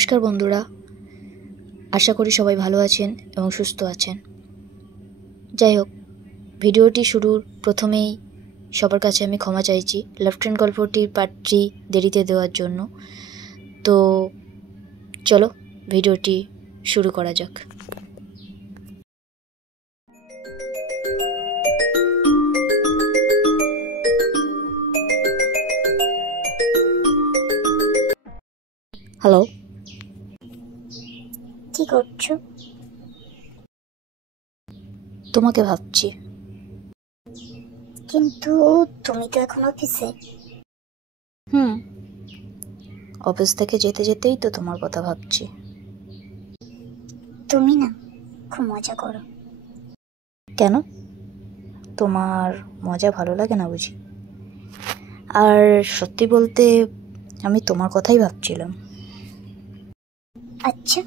নমস্কার বন্ধুরা, আশা করি সবাই ভালো আছেন এবং সুস্থ আছেন। যাই হোক, ভিডিওটি শুরুর প্রথমেই সবার কাছে আমি ক্ষমা চাইছি লেফটেন্যান্ট গল্পটির পার্ট 3 দেরিতে দেওয়ার জন্য। তো চলো ভিডিওটি শুরু করা যাক। হ্যালো, কি করছো? তোমাকে ভাবছি। কিন্তু তুমি তো এখন অফিসে। অফিস থেকে যেতে যেতেই তো তোমার কথা ভাবছি। তুমি না খুব মজা করো। কেন? তোমার মজা ভালো লাগে না বুঝি? আর সত্যি বলতে আমি তোমার কথাই ভাবছিলাম। আচ্ছা,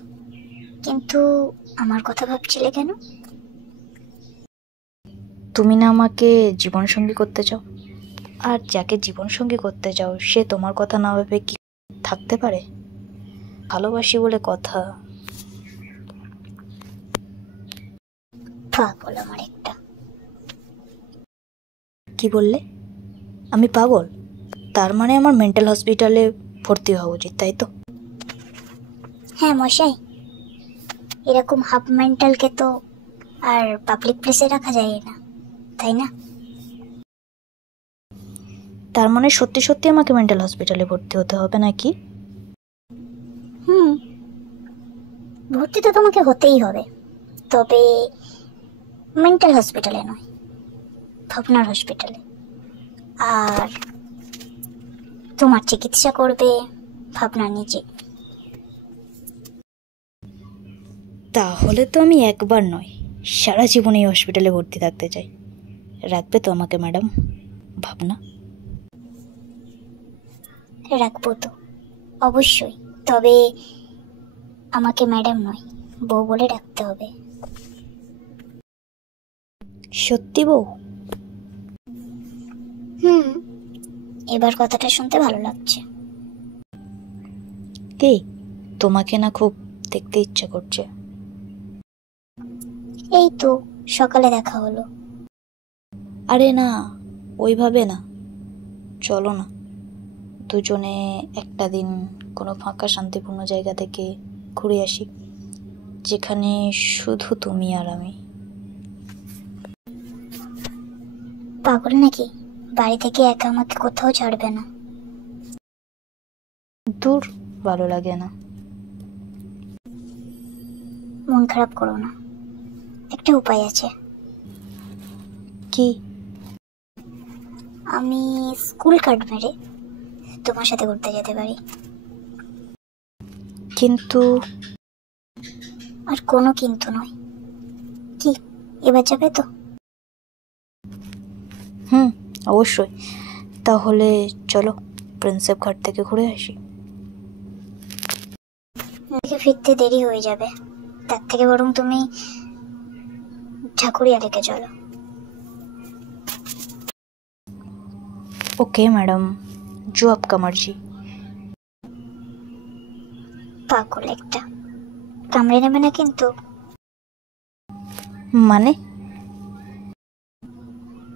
কিন্তু আমার কথা ভাবছিলে কেন? তুমি না আমাকে জীবনসঙ্গী করতে চাও, আর যাকে জীবনসঙ্গী করতে চাও সে তোমার কথা না ভেবে কি থাকতে পারে? ভালোবাসি বলে কথা। পাগল আমার একটা। কি বললে? আমি পাগল? তার মানে আমার মেন্টাল হসপিটালে ভর্তি হওয়া উচিত, তাই তো? হ্যাঁ মশাই, এরকম হাফ মেন্টালকে তো আর পাবলিক প্লেসে রাখা যায় না, তাই না? তার মানে সত্যি সত্যি আমাকে মেন্টাল হসপিটালে ভর্তি হতে হবে নাকি? ভর্তি তো তোমাকে হতেই হবে, তবে মেন্টাল হসপিটালে নয়, ভাবনার হসপিটালে। আর তোমার চিকিৎসা করবে ভাবনা নিজে। তাহলে তো আমি একবার নয়, সারা জীবন এই হসপিটালে ভর্তি থাকতে চাই। রাখবে তো আমাকে ম্যাডাম ভাবনা? রাখবো তো অবশ্যই, তবে আমাকে ম্যাডাম নয়, বউ বলে ডাকতে হবে। সত্যি বউ? এবার কথাটা শুনতে ভালো লাগছে। এই, তোমাকে না খুব দেখতে ইচ্ছে করছে। এই তো সকালে দেখা হলো। আরে না, ওইভাবে না, চলো না দুজনে একটা দিন কোনো ফাঁকা শান্তিপূর্ণ জায়গা থেকে ঘুরে আসি, যেখানে শুধু তুমি আর আমি। পাগল নাকি? বাড়ি থেকে একা আমাকে কোথাও ছাড়বে না। দূর, ভালো লাগে না। মন খারাপ করো না, একটা উপায় আছে। কি? আমি স্কুল কার্ড মেরে তোমার সাথে ঘুরতে যেতে পারি। কিন্তু আর কোনো কিন্তু নয়। কি এবার যাবে তো? অবশ্যই। তাহলে চলো প্রিন্সেপ ঘাট থেকে ঘুরে আসি। ফিরতে দেরি হয়ে যাবে, তার থেকে বরং তুমি ঠাকুরিয়া লেকে চলো। ओके मैडम, जो आपका मर्जी। পাগল একটা, কামড়ে নেবে না কিন্তু। মানে?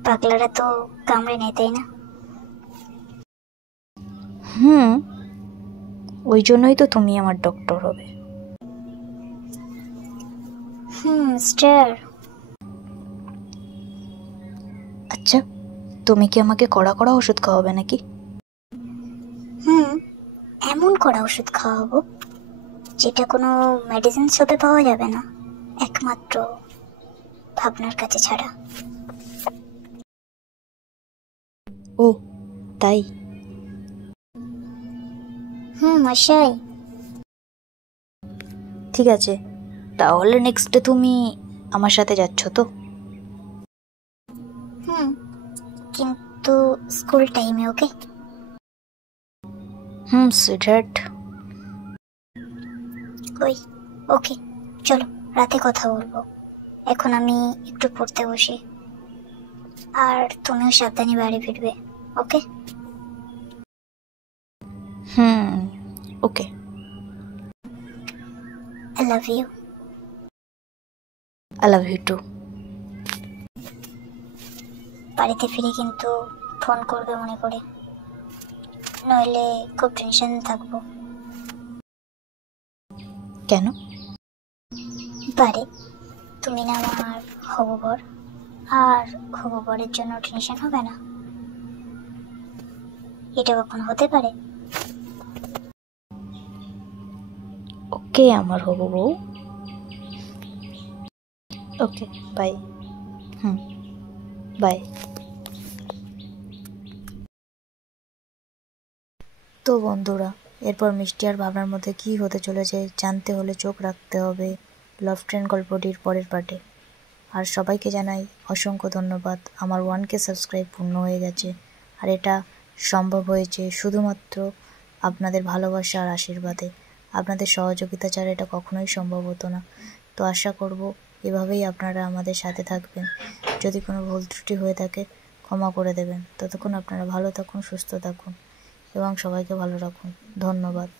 পাগলারা তো কামড়ে নেয়, তাই না? ওই জন্যই তো তুমি আমার ডক্টর হবে। স্টার। আচ্ছা, তুমি কি আমাকে কড়া কড়া ওষুধ খাওয়াবে নাকি? এমন কড়া ওষুধ খাওয়াবো যেটা কোনো মেডিসিন শপে পাওয়া যাবে না, একমাত্র ভাবনার কাছে ছাড়া। ও তাই? মশাই। ঠিক আছে, তাহলে নেক্সট ডে তুমি আমার সাথে যাচ্ছ তো? কিন্তু স্কুল টাইমে, ওকে? সুইটহার্ট। ওকে চলো, রাতে কথা বলবো। এখন আমি একটু পড়তে বসি, আর তুমিও সাবধানে বাড়ি ফিরবে, okay? Okay. I love you. I love you too. বাড়িতে ফিরে কিন্তু ফোন করবে মনে করে, নইলে খুব টেনশন থাকবো। কেন? বারে তুমি না আমার হবু বর, আর হবু বরের জন্য টেনশন হবে না? এটা কখন হতে পারে? ওকে আমার হবু বউ। Okay bye. বাই। তো বন্ধুরা, এরপর মিষ্টি আর ভাবনার মধ্যে কী হতে চলেছে জানতে হলে চোখ রাখতে হবে লাভ ট্রেন গল্পটির পরের পার্টে। আর সবাইকে জানাই অসংখ্য ধন্যবাদ। আমার 1K সাবস্ক্রাইব পূর্ণ হয়ে গেছে, আর এটা সম্ভব হয়েছে শুধুমাত্র আপনাদের ভালোবাসা আর আশীর্বাদে। আপনাদের সহযোগিতা ছাড়া এটা কখনোই সম্ভব হতো না। তো আশা করব এভাবেই আপনারা আমাদের সাথে থাকবেন। যদি কোনো ভুল ত্রুটি হয়ে থাকে ক্ষমা করে দেবেন। ততক্ষণ আপনারা ভালো থাকুন, সুস্থ থাকুন এবং সবাইকে ভালো রাখুন। ধন্যবাদ।